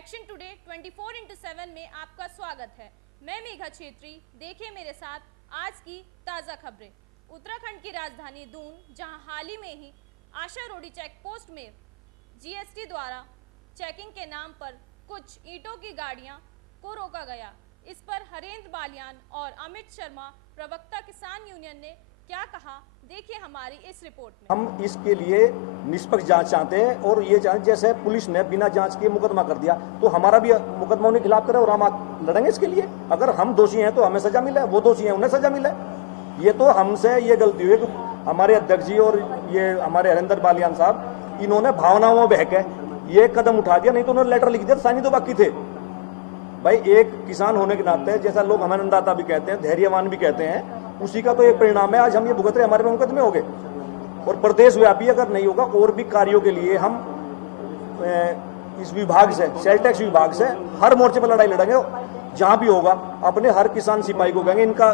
Action today 24x7 में आपका स्वागत है। मैं मेघा छेत्री। देखिए मेरे साथ आज की ताज़ा खबरें। उत्तराखंड की राजधानी दून, जहां हाल ही में ही आशा रोडी चेक पोस्ट में जीएसटी द्वारा चेकिंग के नाम पर कुछ ईंटों की गाड़ियां को रोका गया। इस पर हरेंद्र बालियान और अमित शर्मा, प्रवक्ता किसान यूनियन, ने क्या कहा, देखिए हमारी इस रिपोर्ट में। हम इसके लिए निष्पक्ष जांच चाहते हैं और ये जांच, जैसे पुलिस ने बिना जांच के मुकदमा कर दिया तो हमारा भी मुकदमा उनके खिलाफ करे और हम लड़ेंगे इसके लिए। अगर हम दोषी हैं तो हमें सजा मिले, वो दोषी हैं उन्हें सजा मिले। ये तो हमसे ये गलती हुई कि हमारे अध्यक्ष जी और ये हमारे हरेंद्र बालियान साहब, इन्होंने भावनाओं में बह के ये कदम उठा दिया, नहीं तो उन्होंने लेटर लिख दिया, साइन तो बाकी थे। भाई एक किसान होने के नाते, जैसा लोग हमें अन्नदाता भी कहते हैं, धैर्यवान भी कहते हैं, उसी का तो एक परिणाम है आज हम ये भुगत रहे, हमारे मुकदमे हो गए। और प्रदेश व्यापी अगर नहीं होगा और भी कार्यों के लिए हम इस विभाग से, सेल टैक्स विभाग से हर मोर्चे पर लड़ाई लड़ेंगे। जहां भी होगा अपने हर किसान सिपाही को कहेंगे इनका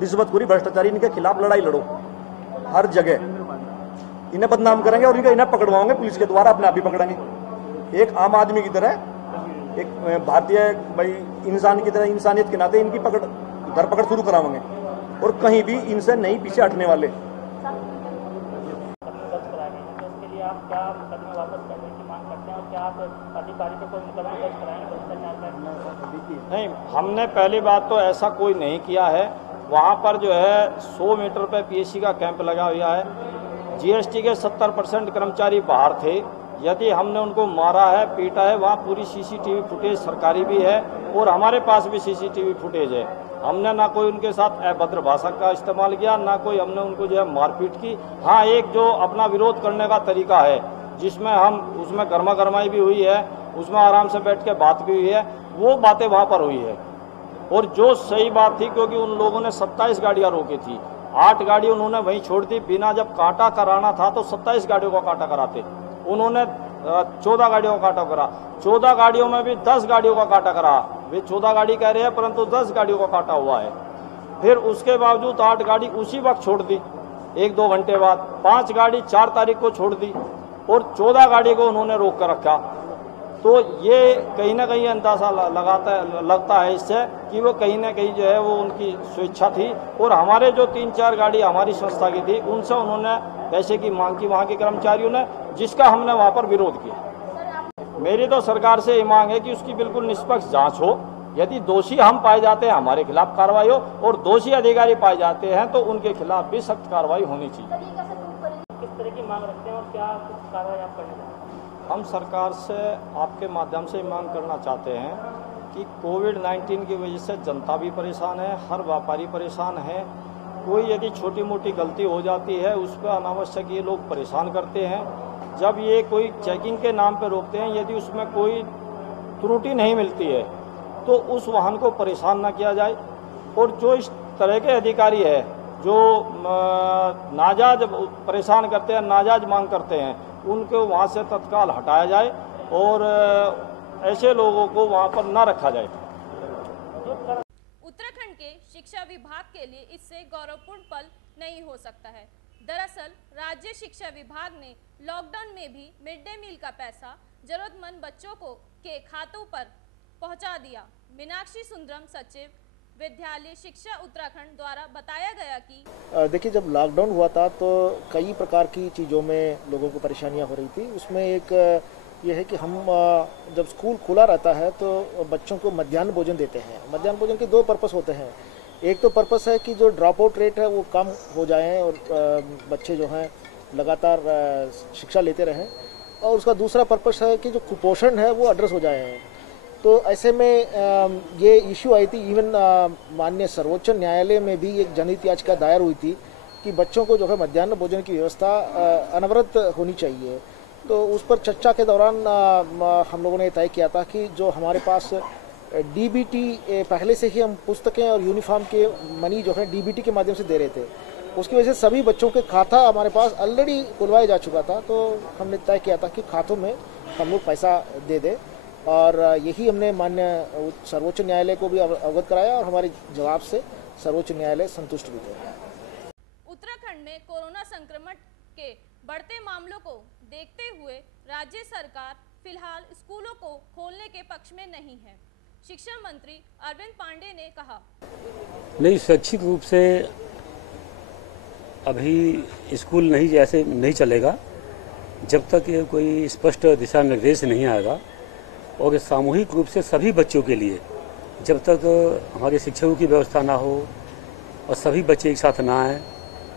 रिश्वतखोरी, भ्रष्टाचारी, इनके खिलाफ लड़ाई लड़ो हर जगह। इन्हें बदनाम करेंगे और इन्हें पकड़वाओगे पुलिस के द्वारा, अपने आप ही पकड़ेंगे। एक आम आदमी की तरह, एक भारतीय भाई इंसान की तरह, इंसानियत के नाते इनकी धरपकड़ शुरू कराएंगे और कहीं भी इनसे नहीं पीछे हटने वाले। नहीं, हमने पहली बात तो ऐसा कोई नहीं किया है। वहाँ पर जो है 100 मीटर पे पीएससी का कैंप लगा हुआ है। जीएसटी के 70% कर्मचारी बाहर थे। यदि हमने उनको मारा है, पीटा है, वहाँ पूरी सीसीटीवी फुटेज सरकारी भी है और हमारे पास भी सीसीटीवी फुटेज है। हमने ना कोई उनके साथ अभद्र भाषा का इस्तेमाल किया, ना कोई हमने उनको जो है मारपीट की। हाँ, एक जो अपना विरोध करने का तरीका है जिसमें हम उसमें गर्मा गर्माई भी हुई है, उसमें आराम से बैठ के बात भी हुई है, वो बातें वहाँ पर हुई है। और जो सही बात थी, क्योंकि उन लोगों ने 27 गाड़ियाँ रोकी थी, 8 गाड़ी उन्होंने वहीं छोड़ दी। बिना जब कांटा कराना था तो 27 गाड़ियों का कांटा कराते, उन्होंने 14 गाड़ियों का कांटा करा। 14 गाड़ियों में भी 10 गाड़ियों का कांटा करा। वे 14 गाड़ी कह रहे हैं परंतु 10 गाड़ियों का कांटा हुआ है। फिर उसके बावजूद 8 गाड़ी उसी वक्त छोड़ दी, 1-2 घंटे बाद 5 गाड़ी 4 तारीख को छोड़ दी और 14 गाड़ी को उन्होंने रोक कर रखा। तो ये कहीं ना कहीं अंदाजा लगता है इससे कि वो कहीं ना कहीं जो है वो उनकी स्वेच्छा थी। और हमारे जो 3-4 गाड़ी हमारी संस्था की थी, उनसे उन्होंने पैसे की मांग की वहाँ के कर्मचारियों ने, जिसका हमने वहाँ पर विरोध किया। मेरी तो सरकार से ये मांग है कि उसकी बिल्कुल निष्पक्ष जांच हो। यदि दोषी हम पाए जाते हैं, हमारे खिलाफ कार्रवाई हो, और दोषी अधिकारी पाए जाते हैं तो उनके खिलाफ भी सख्त कार्रवाई होनी चाहिए। किस तरह की मांग रखते हैं और क्या कार्रवाई आप करना चाहते हैं? हम सरकार से आपके माध्यम से मांग करना चाहते हैं कि कोविड-19 की वजह से जनता भी परेशान है, हर व्यापारी परेशान है। कोई यदि छोटी मोटी गलती हो जाती है उस पर अनावश्यक ये लोग परेशान करते हैं। जब ये कोई चेकिंग के नाम पर रोकते हैं, यदि उसमें कोई त्रुटि नहीं मिलती है तो उस वाहन को परेशान न किया जाए। और जो इस तरह के अधिकारी है जो नाजायज परेशान करते हैं, नाजायज मांग करते हैं, उनको वहाँ से तत्काल हटाया जाए और ऐसे लोगों को वहाँ पर न रखा जाए। उत्तराखंड के शिक्षा विभाग के लिए इससे गौरवपूर्ण पल नहीं हो सकता है। दरअसल राज्य शिक्षा विभाग ने लॉकडाउन में भी मिड डे मील का पैसा जरूरतमंद बच्चों को के खातों पर पहुंचा दिया। मीनाक्षी सुंदरम, सचिव विद्यालय शिक्षा उत्तराखंड द्वारा बताया गया कि देखिए, जब लॉकडाउन हुआ था तो कई प्रकार की चीज़ों में लोगों को परेशानियां हो रही थी। उसमें एक ये है कि हम जब स्कूल खुला रहता है तो बच्चों को मध्याह्न भोजन देते हैं। मध्याह्न भोजन के 2 पर्पस होते हैं। एक तो पर्पस है कि जो ड्रॉप आउट रेट है वो कम हो जाए और बच्चे जो हैं लगातार शिक्षा लेते रहें, और उसका दूसरा पर्पस है कि जो कुपोषण है वो एड्रेस हो जाए। तो ऐसे में ये इशू आई थी। इवन माननीय सर्वोच्च न्यायालय में भी एक जनहित याचिका दायर हुई थी कि बच्चों को जो है मध्याह्न भोजन की व्यवस्था अनवरत होनी चाहिए। तो उस पर चर्चा के दौरान हम लोगों ने तय किया था कि जो हमारे पास डीबीटी पहले से ही हम पुस्तकें और यूनिफॉर्म के मनी जो है डीबीटी के माध्यम से दे रहे थे, उसकी वजह से सभी बच्चों के खाता हमारे पास ऑलरेडी खुलवाया जा चुका था। तो हमने तय किया था कि खातों में हम लोग पैसा दे दें, और यही हमने मान्य सर्वोच्च न्यायालय को भी अवगत कराया और हमारे जवाब से सर्वोच्च न्यायालय संतुष्ट भी हुआ। उत्तराखंड में कोरोना संक्रमण के बढ़ते मामलों को देखते हुए राज्य सरकार फिलहाल स्कूलों को खोलने के पक्ष में नहीं है। शिक्षा मंत्री अरविंद पांडे ने कहा, नहीं, शैक्षिक रूप से अभी स्कूल नहीं चलेगा जब तक ये कोई स्पष्ट दिशा निर्देश नहीं आएगा और सामूहिक रूप से सभी बच्चों के लिए जब तक हमारे शिक्षकों की व्यवस्था ना हो और सभी बच्चे एक साथ ना आएँ,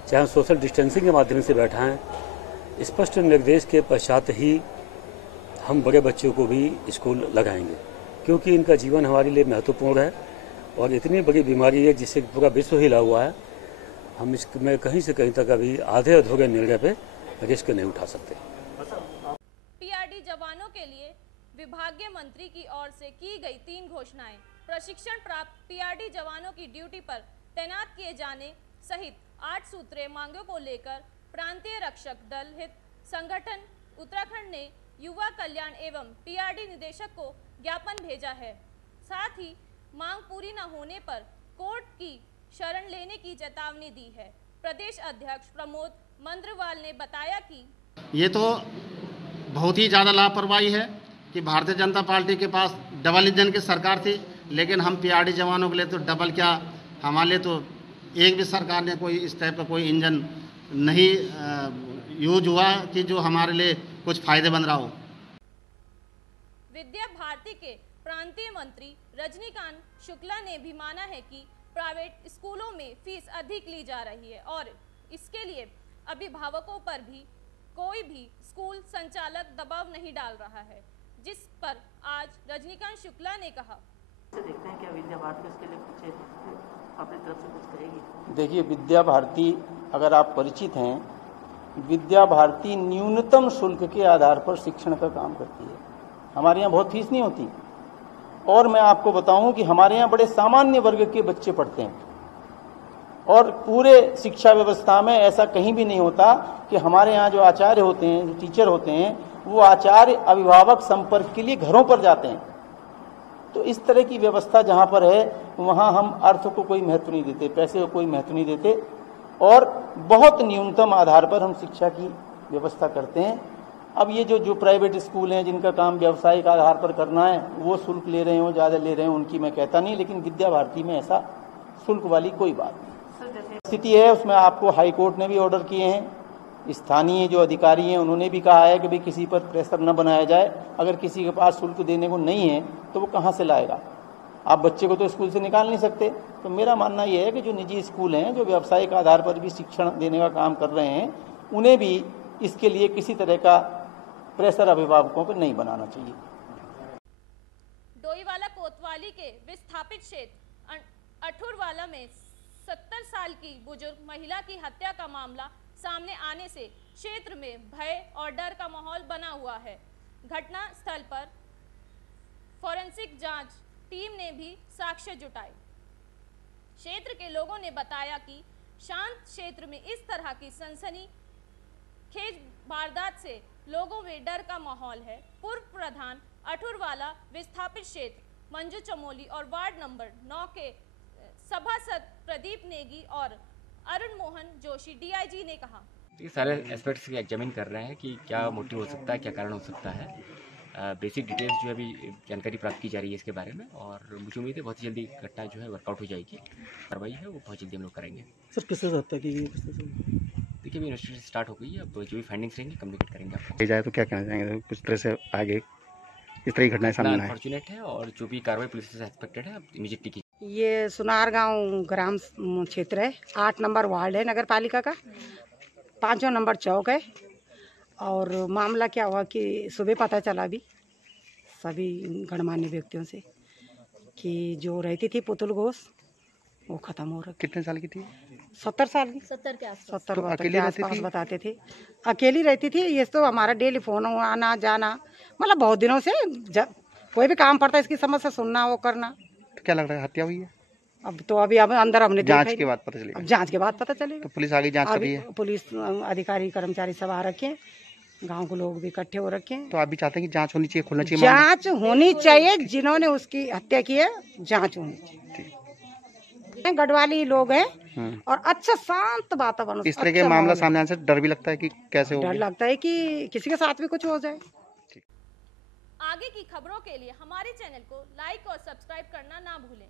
चाहे हम सोशल डिस्टेंसिंग के माध्यम से बैठाएं, स्पष्ट निर्देश के पश्चात ही हम बड़े बच्चों को भी स्कूल लगाएंगे, क्योंकि इनका जीवन हमारे लिए महत्वपूर्ण है और इतनी बड़ी बीमारी है जिससे पूरा विश्व हिला हुआ है। हम इसमें कहीं से कहीं तक अभी आधे अधूरे निर्णय पे रिस्क नहीं उठा सकते। पीआरडी जवानों के लिए विभागीय मंत्री की ओर से की गई 3 घोषणाएं, प्रशिक्षण प्राप्त पीआरडी जवानों की ड्यूटी पर तैनात किए जाने सहित 8 सूत्रीय मांगों को लेकर प्रांतीय रक्षक दल हित संगठन उत्तराखंड ने युवा कल्याण एवं पीआरडी निदेशक को ज्ञापन भेजा है। साथ ही मांग पूरी न होने पर कोर्ट की शरण लेने की चेतावनी दी है। प्रदेश अध्यक्ष प्रमोद मंद्रवाल ने बताया कि ये तो बहुत ही ज़्यादा लापरवाही है कि भारतीय जनता पार्टी के पास डबल इंजन की सरकार थी, लेकिन हम पीआरडी जवानों के लिए तो डबल क्या, हमारे लिए तो एक भी सरकार ने कोई इस टाइप का कोई इंजन नहीं यूज हुआ कि जो हमारे लिए कुछ फायदेमंद रहा हो। विद्या भारती के प्रांतीय मंत्री रजनीकांत शुक्ला ने भी माना है कि प्राइवेट स्कूलों में फीस अधिक ली जा रही है और इसके लिए अभिभावकों पर भी कोई भी स्कूल संचालक दबाव नहीं डाल रहा है, जिस पर आज रजनीकांत शुक्ला ने कहा, देखते हैं क्या विद्या भारती इसके लिए कुछ अपनी तरफ से कुछ करेगी। देखिए, विद्या भारती अगर आप परिचित हैं, विद्या भारती न्यूनतम शुल्क के आधार पर शिक्षण का काम करती है। हमारे यहाँ बहुत फीस नहीं होती और मैं आपको बताऊं कि हमारे यहाँ बड़े सामान्य वर्ग के बच्चे पढ़ते हैं और पूरे शिक्षा व्यवस्था में ऐसा कहीं भी नहीं होता कि हमारे यहाँ जो आचार्य होते हैं, जो टीचर होते हैं, वो आचार्य अभिभावक संपर्क के लिए घरों पर जाते हैं। तो इस तरह की व्यवस्था जहाँ पर है वहाँ हम अर्थ को कोई महत्व नहीं देते, पैसे को कोई महत्व नहीं देते और बहुत न्यूनतम आधार पर हम शिक्षा की व्यवस्था करते हैं। अब ये जो प्राइवेट स्कूल हैं जिनका काम व्यावसायिक आधार पर करना है, वो शुल्क ले रहे हो, ज़्यादा ले रहे हैं, उनकी मैं कहता नहीं, लेकिन विद्या भारती में ऐसा शुल्क वाली कोई बात नहीं। स्थिति है उसमें आपको हाई कोर्ट ने भी ऑर्डर किए हैं, स्थानीय जो अधिकारी हैं उन्होंने भी कहा है कि भाई किसी पर प्रेशर न बनाया जाए। अगर किसी के पास शुल्क देने को नहीं है तो वो कहाँ से लाएगा? आप बच्चे को तो स्कूल से निकाल नहीं सकते। तो मेरा मानना यह है कि जो निजी स्कूल हैं, जो व्यावसायिक आधार पर भी शिक्षण देने का काम कर रहे हैं, उन्हें भी इसके लिए किसी तरह का प्रेशर अभिभावकों पर नहीं बनाना चाहिए। डोईवाला कोतवाली के विस्थापित क्षेत्र अठुरवाला में 70 साल की बुजुर्ग महिला की हत्या का मामला सामने आने से क्षेत्र में भय और डर का माहौल बना हुआ है। घटना स्थल पर फोरेंसिक जांच टीम ने भी साक्ष्य जुटाए। क्षेत्र के लोगों ने बताया कि शांत क्षेत्र में इस तरह की सनसनीखेज वारदात से लोगों में डर का माहौल है। पूर्व प्रधान अठुरवाला विस्थापित क्षेत्र मंजू चमोली और वार्ड नंबर 9 के सभासद प्रदीप नेगी और अरुण मोहन जोशी डीआईजी ने कहा, ये सारे एस्पेक्ट्स की एग्जामिन कर रहे हैं कि क्या मोटिव हो सकता है, क्या कारण हो सकता है। बेसिक डिटेल्स जो अभी जानकारी प्राप्त की जा रही है इसके बारे में और मुझे उम्मीद है बहुत ही जल्दी घटना जो है वर्कआउट हो जाएगी। कार्रवाई है वो बहुत जल्दी हम लोग करेंगे। सर किससे हत्या की गई? देखिए अभी इन्वेस्टिगेशन स्टार्ट हो गई है, अब जो भी फाइंडिंग्स रहेंगी कम्युनिकेट करेंगे आपको। जाए तो क्या कहना चाहेंगे? कुछ तरह से आगे इस तरह की घटनाएं सामने आए, अनफॉर्चुनेट है और जो भी कार्रवाई पुलिस से एक्सपेक्टेड है इमीडिएटली की। ये सुनार गांव ग्राम क्षेत्र है, 8 नंबर वार्ड है नगर पालिका का, 5वां नंबर चौक है। और मामला क्या हुआ कि सुबह पता चला भी सभी गणमान्य व्यक्तियों से कि जो रहती थी पुतुल घोष वो खत्म हो रहा। कितने साल की थी? 70 साल की, 70 के आसपास। 70 तो अकेली रहती थी? बताते थे अकेली रहती थी। ये तो हमारा डेली फोन आना जाना, मतलब बहुत दिनों से जब कोई भी काम पड़ता है इसकी समस्या सुनना वो करना। तो क्या लग रहा है हत्या हुई है? अब तो अभी अंदर हमने जांच के बाद पता चलेगा। अब जांच के बाद पता चलेगा। तो पुलिस आगे जांच कर रही है? पुलिस अधिकारी कर्मचारी सब आ रखे हैं, गांव के लोग भी इकट्ठे हो रखे हैं। तो आप भी चाहते हैं कि जांच होनी चाहिए, खुलना चाहिए? जांच होनी चाहिए, जिन्होंने उसकी हत्या की है जांच होनी चाहिए। गढ़वाली लोग हैं और अच्छा शांत वातावरण। इस तरह के मामला सामने आने से डर भी लगता है कि कैसे हो, डर लगता है कि किसी के साथ भी कुछ हो जाए। आगे की खबरों के लिए हमारे चैनल को लाइक और सब्सक्राइब करना ना भूलें।